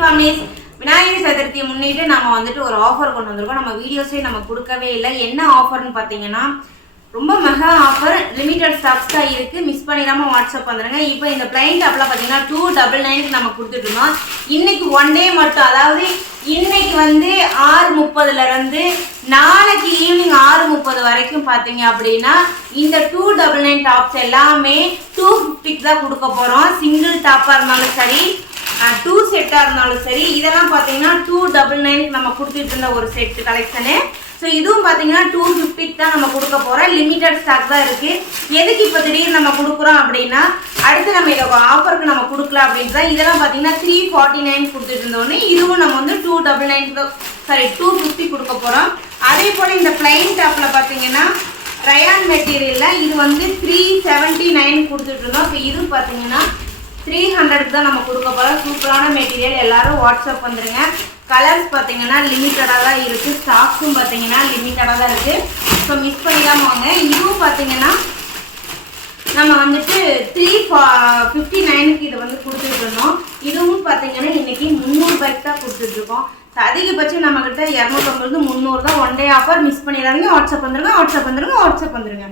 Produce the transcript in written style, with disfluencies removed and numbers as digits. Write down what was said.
Families Vinayagar சதுர்த்தியை முன்னிட்டு நம்ம வந்துட்டு ஒரு ஆஃபர் கொண்டு வந்திருக்கோம். நம்ம வீடியோஸே நம்ம கொடுக்கவே இல்லை. என்ன ஆஃபர்னு பார்த்தீங்கன்னா ரொம்ப மெகா ஆஃபர், லிமிட்டட் ஸ்டாக்ஸ் தான் இருக்குது. மிஸ் பண்ணிடாமல் வாட்ஸ்அப் வந்துடுங்க. இப்போ இந்த பிளைன் டாப்லாம் பார்த்தீங்கன்னா 299 நம்ம கொடுத்துட்ருந்தோம். இன்னைக்கு ஒன் டே மட்டும், அதாவது இன்னைக்கு வந்து 6:30 நாளைக்கு ஈவினிங் 6:30 வரைக்கும் பார்த்தீங்க அப்படின்னா இந்த 299 டாப்ஸ் எல்லாமே 250 தான் கொடுக்க போகிறோம். சிங்கிள் டாப்பாக இருந்தாலும் சரி, 2 செட்டாக இருந்தாலும் சரி. இதெல்லாம் பார்த்தீங்கன்னா 299 நம்ம கொடுத்துட்டு இருந்த ஒரு செட்டு கலெக்ஷனு. ஸோ இதுவும் பார்த்தீங்கன்னா 250 தான் நம்ம கொடுக்க போகிறோம். லிமிட்டட் ஸ்டாக் தான் இருக்குது. எதுக்கு இப்போ திடீர்னு நம்ம கொடுக்குறோம் அப்படின்னா அடுத்து நம்ம இதை ஆஃபருக்கு நம்ம கொடுக்கலாம் அப்படின்ட்டு தான். இதெல்லாம் பார்த்தீங்கன்னா 349 கொடுத்துட்டு இருந்தோடனே இதுவும் நம்ம வந்து 250 கொடுக்க போகிறோம். அதே போல் இந்த பிளைன் டாப்பில் பார்த்தீங்கன்னா ரயான் மெட்டீரியலில் இது வந்து 379 கொடுத்துட்டு இருந்தோம். இப்போ இது பார்த்தீங்கன்னா 300 தான் நம்ம கொடுக்க போகிறோம். சூப்பரான மெட்டீரியல், எல்லாரும் வாட்ஸ்அப் வந்துடுங்க. கலர்ஸ் பார்த்தீங்கன்னா லிமிட்டடாக தான் இருக்குது. ஸ்டாக்ஸும் பார்த்தீங்கன்னா லிமிட்டடாக தான் இருக்குது. ஸோ மிஸ் பண்ணிடாம வாங்க. இதுவும் பார்த்தீங்கன்னா நம்ம வந்துட்டு 359 இதை வந்து கொடுத்துட்டு இருந்தோம். இதுவும் பார்த்தீங்கன்னா இன்றைக்கி 300 தான் கொடுத்துட்ருக்கோம். அதிகபட்சம் நம்மக்கிட்ட 250 300 தான் ஒன் டே ஆஃபர். மிஸ் பண்ணிடாதீங்க. வாட்ஸ்அப் வந்துடுங்க.